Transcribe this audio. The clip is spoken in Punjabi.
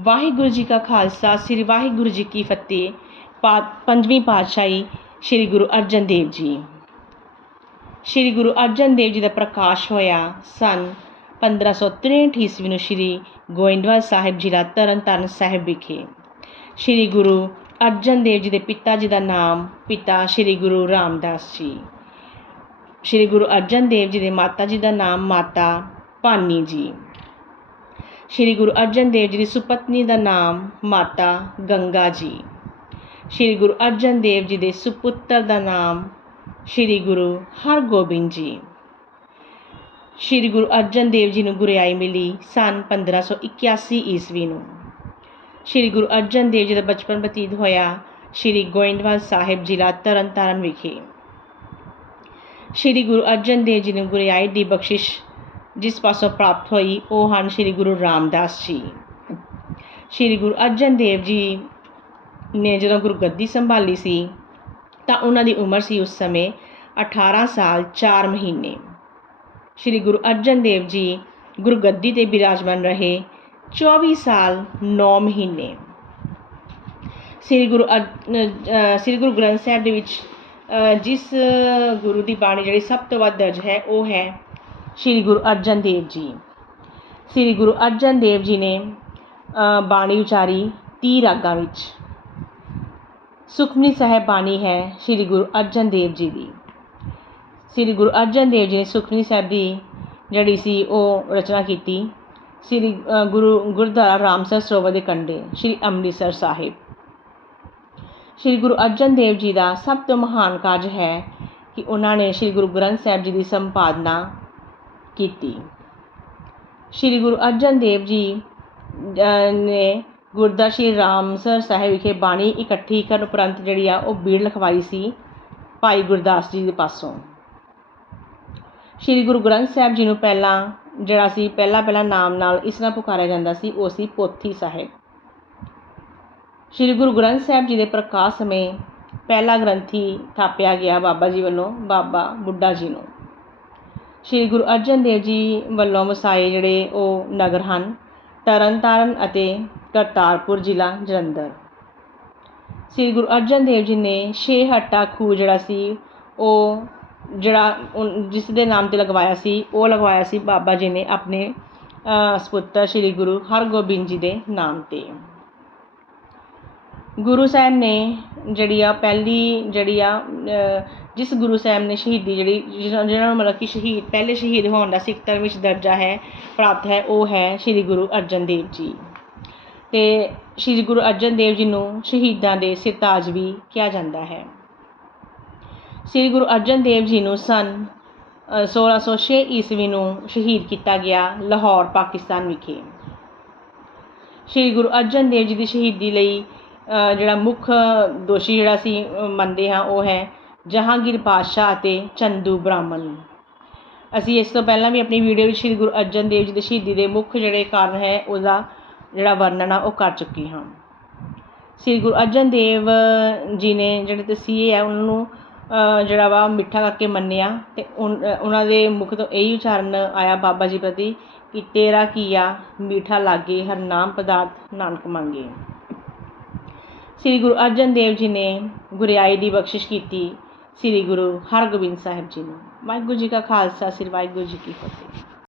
ਵਾਹਿਗੁਰੂ ਜੀ ਕਾ ਖਾਲਸਾ, ਸ੍ਰੀ ਵਾਹਿਗੁਰੂ ਜੀ ਕੀ ਫਤਿਹ, ਪਾ, ਪੰਜਵੀਂ ਪਾਤਸ਼ਾਹੀ ਸ੍ਰੀ ਗੁਰੂ ਅਰਜਨ ਦੇਵ ਜੀ। ਸ੍ਰੀ ਗੁਰੂ ਅਰਜਨ ਦੇਵ ਜੀ ਦਾ ਪ੍ਰਕਾਸ਼ ਹੋਇਆ ਸਨ 1563 ਈਸਵੀ ਨੂੰ ਸ੍ਰੀ ਗੋਇੰਦਵਾਲ ਸਾਹਿਬ ਜ਼ਿਲ੍ਹਾ ਤਰਨਤਾਰਨ ਸਾਹਿਬ ਵਿਖੇ। ਸ੍ਰੀ ਗੁਰੂ ਅਰਜਨ ਦੇਵ ਜੀ ਦੇ ਪਿਤਾ ਜੀ ਦਾ ਨਾਮ ਪਿਤਾ ਸ੍ਰੀ ਗੁਰੂ ਰਾਮਦਾਸ ਜੀ। ਸ੍ਰੀ ਗੁਰੂ ਅਰਜਨ ਦੇਵ ਜੀ ਦੇ ਮਾਤਾ ਜੀ ਦਾ ਨਾਮ ਮਾਤਾ ਭਾਨੀ ਜੀ। ਸ੍ਰੀ ਗੁਰੂ ਅਰਜਨ ਦੇਵ ਜੀ ਦੀ ਸੁਪਤਨੀ ਦਾ ਨਾਮ ਮਾਤਾ ਗੰਗਾ ਜੀ। ਸ੍ਰੀ ਗੁਰੂ ਅਰਜਨ ਦੇਵ ਜੀ ਦੇ ਸੁਪੁੱਤਰ ਦਾ ਨਾਮ ਸ੍ਰੀ ਗੁਰੂ ਹਰਗੋਬਿੰਦ ਜੀ। ਸ੍ਰੀ ਗੁਰੂ ਅਰਜਨ ਦੇਵ ਜੀ ਨੂੰ ਗੁਰਿਆਈ ਮਿਲੀ ਸਨ 1581 ਈਸਵੀ ਨੂੰ। ਸ੍ਰੀ ਗੁਰੂ ਅਰਜਨ ਦੇਵ ਜੀ ਦਾ ਬਚਪਨ ਬਤੀਤ ਹੋਇਆ ਸ੍ਰੀ ਗੋਇੰਦਵਾਲ ਸਾਹਿਬ ਜ਼ਿਲ੍ਹਾ ਤਰਨਤਾਰਨ ਵਿਖੇ। ਸ੍ਰੀ ਗੁਰੂ ਅਰਜਨ ਦੇਵ ਜੀ ਨੂੰ ਗੁਰਿਆਈ ਦੀ ਬਖਸ਼ਿਸ਼ ਜਿਸ ਪਾਸੋਂ ਪ੍ਰਾਪਤ ਹੋਈ, ਉਹ ਹਨ ਸ੍ਰੀ ਗੁਰੂ ਰਾਮਦਾਸ ਜੀ। ਸ੍ਰੀ ਗੁਰੂ ਅਰਜਨ ਦੇਵ ਜੀ ਨੇ ਜਦੋਂ ਗੁਰੂ ਗੱਦੀ ਸੰਭਾਲੀ ਸੀ, ਤਾਂ ਉਹਨਾਂ ਦੀ ਉਮਰ ਸੀ ਉਸ ਸਮੇਂ 18 ਸਾਲ 4 ਮਹੀਨੇ। ਸ੍ਰੀ ਗੁਰੂ ਅਰਜਨ ਦੇਵ ਜੀ ਗੁਰਗੱਦੀ ਤੇ ਬਿਰਾਜਮਾਨ ਰਹੇ 24 ਸਾਲ 9 ਮਹੀਨੇ। ਸ੍ਰੀ ਗੁਰੂ ਸ੍ਰੀ ਗੁਰੂ ਗ੍ਰੰਥ ਸਾਹਿਬ ਦੇ ਵਿੱਚ ਜਿਸ ਗੁਰੂ ਦੀ ਬਾਣੀ ਜਿਹੜੀ ਸਭ ਤੋਂ ਵੱਧ ਦਰਜ ਹੈ, ਉਹ ਹੈ ਸ੍ਰੀ ਗੁਰੂ ਅਰਜਨ ਦੇਵ ਜੀ। ਸ੍ਰੀ ਗੁਰੂ ਅਰਜਨ ਦੇਵ ਜੀ ਨੇ ਬਾਣੀ ਉਚਾਰੀ 30 ਰਾਗਾਂ ਵਿੱਚ। ਸੁਖਮਨੀ ਸਾਹਿਬ ਬਾਣੀ ਹੈ ਸ੍ਰੀ ਗੁਰੂ ਅਰਜਨ ਦੇਵ ਜੀ ਦੀ। ਸ੍ਰੀ ਗੁਰੂ ਅਰਜਨ ਦੇਵ ਜੀ ਨੇ ਸੁਖਮਨੀ ਸਾਹਿਬ ਦੀ ਜਿਹੜੀ ਸੀ ਉਹ ਰਚਨਾ ਕੀਤੀ। ਸ੍ਰੀ ਗੁਰੂ ਗੁਰਦੁਆਰਾ ਰਾਮਸਰ ਸਰੋਵਰ ਦੇ ਕੰਢੇ, ਸ੍ਰੀ ਅੰਮ੍ਰਿਤਸਰ ਸਾਹਿਬ। ਸ੍ਰੀ ਗੁਰੂ ਅਰਜਨ ਦੇਵ ਜੀ ਦਾ ਸਭ ਤੋਂ ਮਹਾਨ ਕਾਰਜ ਹੈ ਕਿ ਉਹਨਾਂ ਨੇ ਸ੍ਰੀ ਗੁਰੂ ਗ੍ਰੰਥ ਸਾਹਿਬ ਜੀ ਦੀ ਸੰਪਾਦਨਾ ਕੀਤੀ। ਸ੍ਰੀ ਗੁਰੂ ਅਰਜਨ ਦੇਵ ਜੀ ਨੇ ਗੁਰਦਾ ਸ਼੍ਰੀ ਰਾਮਸਰ ਸਾਹਿਬ ਵਿਖੇ ਬਾਣੀ ਇਕੱਠੀ ਕਰਨ ਉਪਰੰਤ ਜਿਹੜੀ ਆ ਉਹ ਬੀੜ ਲਿਖਵਾਈ ਸੀ ਭਾਈ ਗੁਰਦਾਸ ਜੀ ਦੇ ਪਾਸੋਂ। ਸ੍ਰੀ ਗੁਰੂ ਗ੍ਰੰਥ ਸਾਹਿਬ ਜੀ ਨੂੰ ਪਹਿਲਾਂ, ਜਿਹੜਾ ਸੀ ਪਹਿਲਾ ਪਹਿਲਾ ਨਾਮ ਨਾਲ ਇਸ ਨਾਲ ਪੁਕਾਰਿਆ ਜਾਂਦਾ ਸੀ, ਉਹ ਸੀ ਪੋਥੀ ਸਾਹਿਬ। ਸ੍ਰੀ ਗੁਰੂ ਗ੍ਰੰਥ ਸਾਹਿਬ ਜੀ ਦੇ ਪ੍ਰਕਾਸ਼ ਸਮੇਂ ਪਹਿਲਾ ਗ੍ਰੰਥੀ ਥਾਪਿਆ ਗਿਆ ਬਾਬਾ ਜੀ ਵੱਲੋਂ, ਬਾਬਾ ਬੁੱਢਾ ਜੀ ਨੂੰ। ਸ੍ਰੀ ਗੁਰੂ ਅਰਜਨ ਦੇਵ ਜੀ ਵੱਲੋਂ ਵਸਾਏ ਜਿਹੜੇ ਉਹ ਨਗਰ ਹਨ, ਤਰਨਤਾਰਨ ਅਤੇ ਕਰਤਾਰਪੁਰ ਜ਼ਿਲ੍ਹਾ ਜਲੰਧਰ। ਸ੍ਰੀ ਗੁਰੂ ਅਰਜਨ ਦੇਵ ਜੀ ਨੇ ਛੇ ਹੱਟਾ ਖੂਹ ਜਿਹੜਾ ਸੀ, ਉਹ ਜਿਹੜਾ ਜਿਸ ਦੇ ਨਾਮ ਤੇ ਲਗਵਾਇਆ ਸੀ, ਉਹ ਲਗਵਾਇਆ ਸੀ ਬਾਬਾ ਜੀ ਨੇ ਆਪਣੇ ਸੁਪੁੱਤਰ ਸ੍ਰੀ ਗੁਰੂ ਹਰਗੋਬਿੰਦ ਜੀ ਦੇ ਨਾਮ ਤੇ। ਗੁਰੂ ਸਾਹਿਬ ਨੇ ਜਿਹੜੀ ਆ, ਪਹਿਲੀ ਜਿਹੜੀ ਆ ਜਿਸ ਗੁਰੂ ਸਾਹਿਬ ਨੇ ਸ਼ਹੀਦੀ ਜਿਹੜੀ ਜਿਹਨਾਂ ਨੂੰ ਮਤਲਬ ਕਿ ਸ਼ਹੀਦ, ਪਹਿਲੇ ਸ਼ਹੀਦ ਹੋਣ ਦਾ ਸਿੱਖ ਧਰਮ ਵਿੱਚ ਦਰਜਾ ਹੈ, ਪ੍ਰਾਪਤ ਹੈ, ਉਹ ਹੈ ਸ੍ਰੀ ਗੁਰੂ ਅਰਜਨ ਦੇਵ ਜੀ। ਤੇ ਸ੍ਰੀ ਗੁਰੂ ਅਰਜਨ ਦੇਵ ਜੀ ਨੂੰ ਸ਼ਹੀਦਾਂ ਦੇ ਸਿਰਤਾਜ ਵੀ ਕਿਹਾ ਜਾਂਦਾ ਹੈ। ਸ੍ਰੀ ਗੁਰੂ ਅਰਜਨ ਦੇਵ ਜੀ ਨੂੰ ਸਨ 1606 ਈਸਵੀ ਨੂੰ ਸ਼ਹੀਦ ਕੀਤਾ ਗਿਆ ਲਾਹੌਰ, ਪਾਕਿਸਤਾਨ ਵਿਖੇ। ਸ੍ਰੀ ਗੁਰੂ ਅਰਜਨ ਦੇਵ ਜੀ ਦੀ ਸ਼ਹੀਦੀ ਲਈ ਜਿਹੜਾ ਮੁੱਖ ਦੋਸ਼ੀ ਜਿਹੜਾ ਸੀ ਮੰਨਦੇ ਹਾਂ ਉਹ ਹੈ ਜਹਾਂਗੀਰ ਪਾਤਸ਼ਾਹ ਅਤੇ ਚੰਦੂ ਬ੍ਰਾਹਮਣ। ਅਸੀਂ ਇਸ ਤੋਂ ਪਹਿਲਾਂ ਵੀ ਆਪਣੀ ਵੀਡੀਓ ਵਿੱਚ ਸ੍ਰੀ ਗੁਰੂ ਅਰਜਨ ਦੇਵ ਜੀ ਦੀ ਸ਼ਹੀਦੀ ਦੇ ਮੁੱਖ ਜਿਹੜੇ ਕਾਰਨ ਹੈ, ਉਹਦਾ ਜਿਹੜਾ ਵਰਣਨ ਆ, ਉਹ ਕਰ ਚੁੱਕੀ ਹਾਂ। ਸ੍ਰੀ ਗੁਰੂ ਅਰਜਨ ਦੇਵ ਜੀ ਨੇ ਜਿਹੜੇ ਤਸੀਹੇ ਆ, ਉਹਨਾਂ ਨੂੰ ਜਿਹੜਾ ਵਾ ਮਿੱਠਾ ਕਰਕੇ ਮੰਨਿਆ ਤੇ ਉਹਨਾਂ ਦੇ ਮੁਖ ਤੋਂ ਇਹੀ ਉਚਾਰਨ ਆਇਆ ਬਾਬਾ ਜੀ ਪ੍ਰਤੀ ਕਿ ਤੇਰਾ ਕੀਆ ਮੀਠਾ ਲਾਗੇ, ਹਰ ਨਾਮ ਪਦਾਰਥ ਨਾਨਕ ਮੰਗੇ। ਸ੍ਰੀ ਗੁਰੂ ਅਰਜਨ ਦੇਵ ਜੀ ਨੇ ਗੁਰਿਆਈ ਦੀ ਬਖਸ਼ਿਸ਼ ਕੀਤੀ ਸ੍ਰੀ ਗੁਰੂ ਹਰਗੋਬਿੰਦ ਸਾਹਿਬ ਜੀ ਨੂੰ। ਵਾਹਿਗੁਰੂ ਜੀ ਕਾ ਖਾਲਸਾ, ਸ੍ਰੀ ਵਾਹਿਗੁਰੂ ਜੀ ਕੀ ਫਤਿਹ।